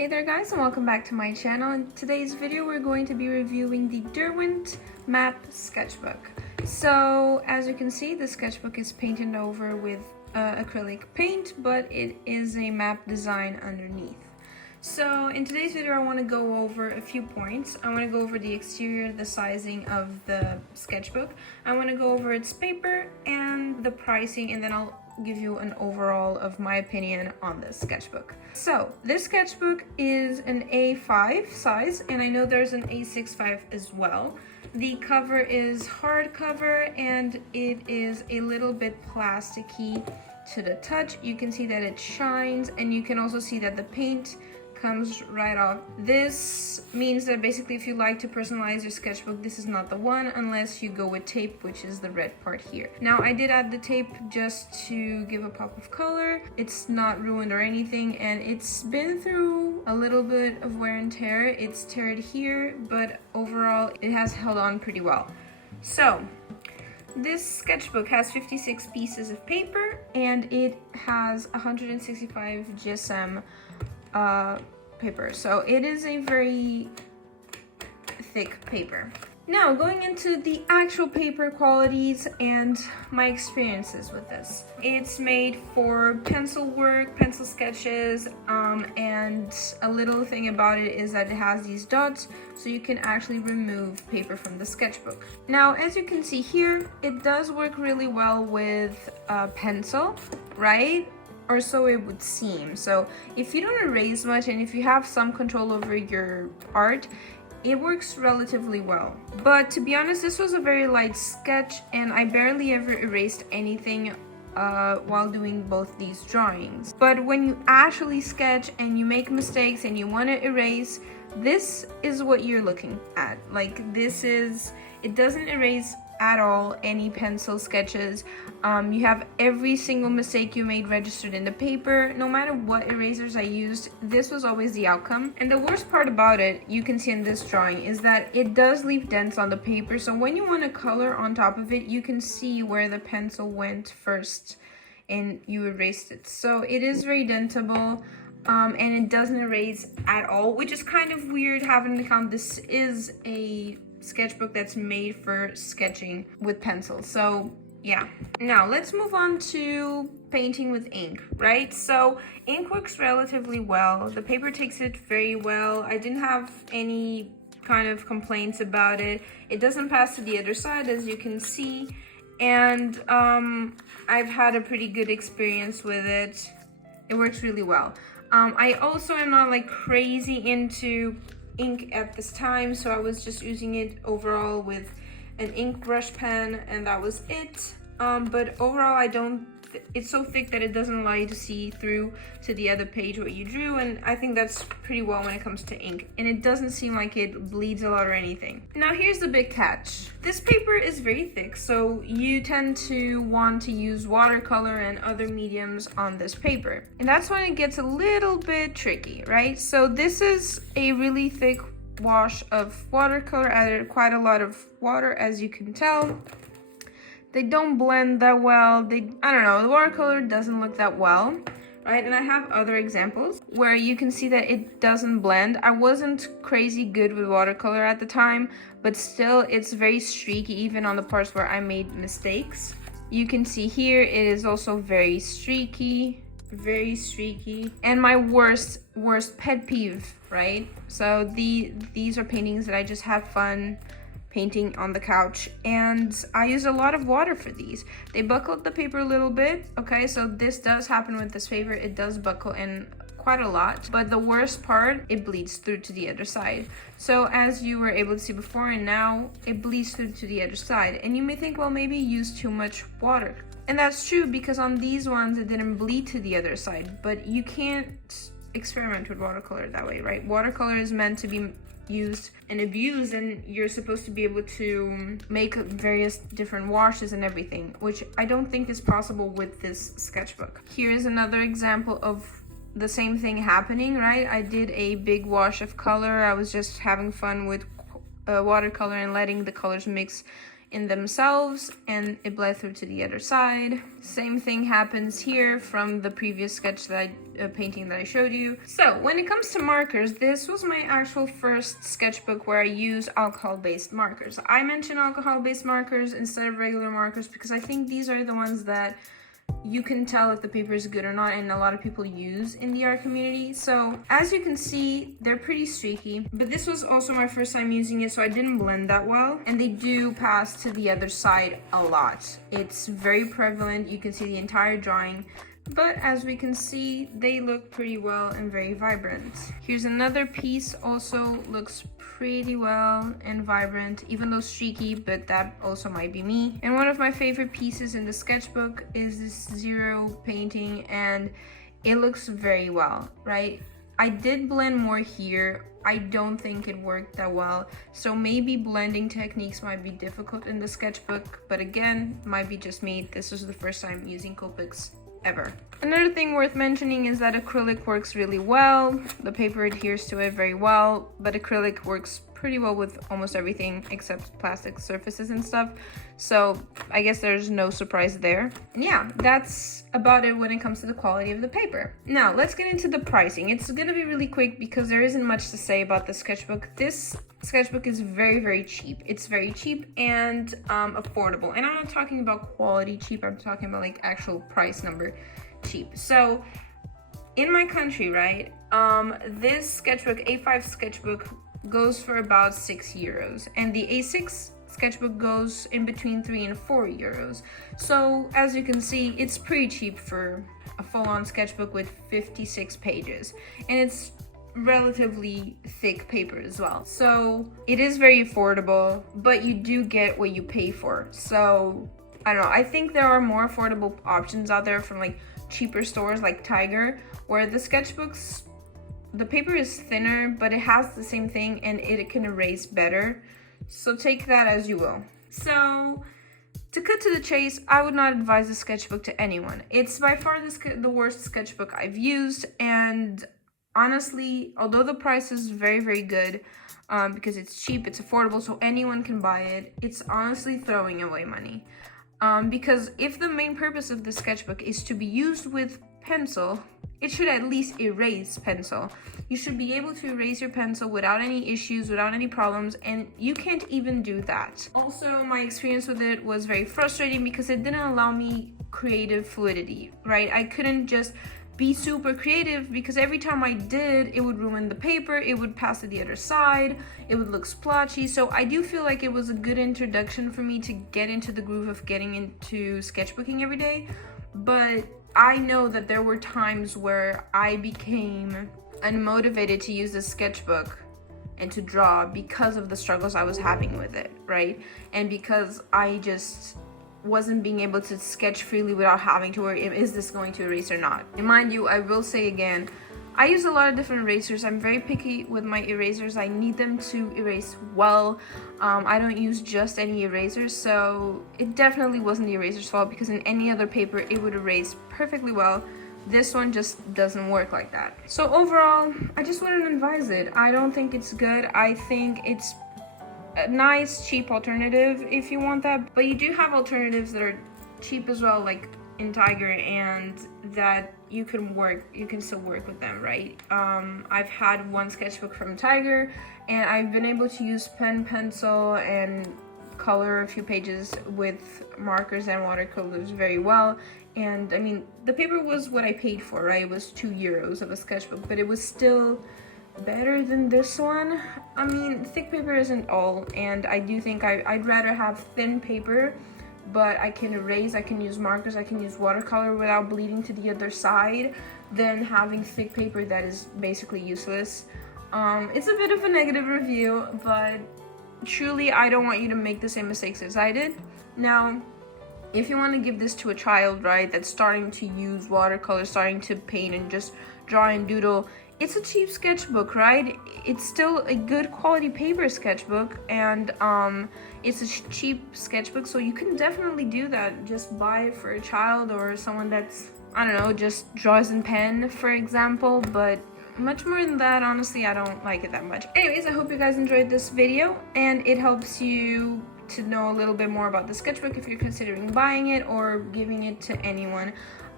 Hey there guys, and welcome back to my channel. In today's video we're going to be reviewing the Derwent map sketchbook. So as you can see, the sketchbook is painted over with acrylic paint, but it is a map design underneath. So in today's video I want to go over a few points. I want to go over the exterior, the sizing of the sketchbook. I want to go over its paper and the pricing, and then I'll give you an overall of my opinion on this sketchbook. So this sketchbook is an A5 size, and I know there's an A65 as well. The cover is hardcover and it is a little bit plasticky to the touch. You can see that it shines, and you can also see that the paint comes right off. This means that basically if you like to personalize your sketchbook, this is not the one unless you go with tape, which is the red part here. Now I did add the tape just to give a pop of color. It's not ruined or anything, and it's been through a little bit of wear and tear. It's teared here, but overall it has held on pretty well. So this sketchbook has 56 pieces of paper and it has 165 GSM paper, so it is a very thick paper. Now going into the actual paper qualities and my experiences with this. It's made for pencil work, pencil sketches, and a little thing about it is that it has these dots, so you can actually remove paper from the sketchbook. Now as you can see here, it does work really well with pencil, right? Or so it would seem. So if you don't erase much and if you have some control over your art, it works relatively well. But to be honest, this was a very light sketch and I barely ever erased anything while doing both these drawings. But when you actually sketch and you make mistakes and you want to erase, this is what you're looking at. Like it doesn't erase at all any pencil sketches. You have every single mistake you made registered in the paper. No matter what erasers I used, this was always the outcome. And the worst part about it, you can see in this drawing, is that it does leave dents on the paper. So when you want to color on top of it, you can see where the pencil went first and you erased it. So it is very dentable. And it doesn't erase at all, which is kind of weird having in account this is a sketchbook that's made for sketching with pencils. So yeah. Now let's move on to painting with ink, right? So ink works relatively well. The paper takes it very well. I didn't have any kind of complaints about it. It doesn't pass to the other side, as you can see, and I've had a pretty good experience with it. It works really well. I also am not like crazy into ink at this time, so I was just using it overall with an ink brush pen, and that was it. But overall it's so thick that it doesn't allow you to see through to the other page what you drew, and I think that's pretty well when it comes to ink, and it doesn't seem like it bleeds a lot or anything. Now here's the big catch. This paper is very thick, so you tend to want to use watercolor and other mediums on this paper, and that's when it gets a little bit tricky, right? So this is a really thick wash of watercolor. I added quite a lot of water, as you can tell. They don't blend that well. I don't know, the watercolor doesn't look that well, right? And I have other examples where you can see that it doesn't blend. I wasn't crazy good with watercolor at the time, but still it's very streaky even on the parts where I made mistakes. You can see here it is also very streaky. And my worst pet peeve, right? So these are paintings that I just had fun painting on the couch, and I used a lot of water for these. They buckled the paper a little bit, okay? So this does happen with this paper. It does buckle in quite a lot, but the worst part, it bleeds through to the other side. So as you were able to see before, and now it bleeds through to the other side. And you may think, well, maybe you used too much water. And that's true, because on these ones it didn't bleed to the other side, but you can't experiment with watercolor that way, right? Watercolor is meant to be used and abused, and you're supposed to be able to make various different washes and everything, which I don't think is possible with this sketchbook. Here is another example of the same thing happening, right? I did a big wash of color. I was just having fun with watercolor and letting the colors mix in themselves and it bled through to the other side. Same thing happens here from the previous sketch that painting that I showed you. So when it comes to markers, this was my actual first sketchbook where I use alcohol-based markers. I mention alcohol-based markers instead of regular markers because I think these are the ones that you can tell if the paper is good or not, and a lot of people use in the art community. So as you can see, they're pretty streaky, but this was also my first time using it, so I didn't blend that well, and they do pass to the other side a lot. It's very prevalent. You can see the entire drawing, but as we can see, they look pretty well and very vibrant. Here's another piece, also looks pretty well and vibrant, even though streaky, but that also might be me. And one of my favorite pieces in the sketchbook is this zero painting, and it looks very well, right? I did blend more here. I don't think it worked that well, so maybe blending techniques might be difficult in the sketchbook, but again, might be just me. This was the first time using Copics ever. Another thing worth mentioning is that acrylic works really well. The paper adheres to it very well, but acrylic works pretty well with almost everything except plastic surfaces and stuff. So I guess there's no surprise there. And yeah, that's about it when it comes to the quality of the paper. Now let's get into the pricing. It's gonna be really quick because there isn't much to say about the sketchbook. This sketchbook is very cheap. It's very cheap and affordable. And I'm not talking about quality cheap, I'm talking about like actual price number cheap. So in my country, right, this sketchbook, A5 sketchbook, goes for about €6, and the A6 sketchbook goes in between 3 and 4 euros. So as you can see, it's pretty cheap for a full-on sketchbook with 56 pages, and it's relatively thick paper as well. So it is very affordable, but you do get what you pay for. So I don't know, I think there are more affordable options out there from like cheaper stores like Tiger, where the sketchbooks, the paper is thinner, but it has the same thing and it can erase better. So take that as you will. So to cut to the chase, I would not advise this sketchbook to anyone. It's by far the worst sketchbook I've used, and honestly, although the price is very good, because it's cheap, it's affordable, so anyone can buy it, it's honestly throwing away money. Because if the main purpose of the sketchbook is to be used with pencil, it should at least erase pencil. You should be able to erase your pencil without any issues, without any problems, and you can't even do that. Also, my experience with it was very frustrating because it didn't allow me creative fluidity, right? I couldn't just be super creative because every time I did, it would ruin the paper, it would pass to the other side, it would look splotchy. So I do feel like it was a good introduction for me to get into the groove of getting into sketchbooking every day, but I know that there were times where I became unmotivated to use the sketchbook and to draw because of the struggles I was having with it, right? And because I just wasn't being able to sketch freely without having to worry, is this going to erase or not? And mind you, I will say again, I use a lot of different erasers. I'm very picky with my erasers. I need them to erase well. I don't use just any erasers, so it definitely wasn't the eraser's fault, because in any other paper it would erase perfectly well. This one just doesn't work like that. So overall, I just wouldn't advise it. I don't think it's good. I think it's a nice cheap alternative if you want that, but you do have alternatives that are cheap as well, like in Tiger, and that you can still work with them, right? I've had one sketchbook from Tiger, and I've been able to use pen, pencil, and color a few pages with markers and watercolors very well. And I mean, the paper was what I paid for, right? It was €2 of a sketchbook, but it was still better than this one. I mean, thick paper isn't all, and I do think I'd rather have thin paper, but I can erase, I can use markers, I can use watercolor without bleeding to the other side, than having thick paper that is basically useless. It's a bit of a negative review, but truly I don't want you to make the same mistakes as I did. Now, if you want to give this to a child, right, that's starting to use watercolor, starting to paint and just draw and doodle, it's a cheap sketchbook, right? It's still a good quality paper sketchbook, and it's a cheap sketchbook, so you can definitely do that. Just buy it for a child or someone that's, I don't know, just draws in pen, for example, but much more than that, honestly, I don't like it that much. Anyways, I hope you guys enjoyed this video and it helps you to know a little bit more about the sketchbook if you're considering buying it or giving it to anyone.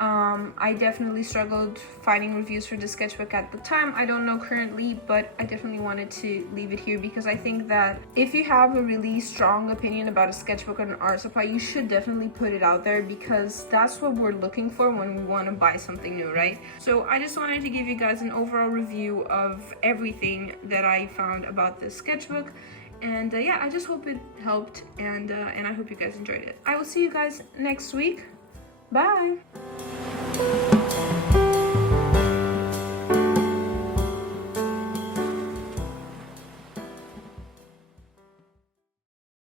I definitely struggled finding reviews for the sketchbook at the time. I don't know currently, but I definitely wanted to leave it here because I think that if you have a really strong opinion about a sketchbook or an art supply, you should definitely put it out there, because that's what we're looking for when we want to buy something new, right? So I just wanted to give you guys an overall review of everything that I found about this sketchbook. And yeah, I just hope it helped, and I hope you guys enjoyed it. I will see you guys next week. Bye!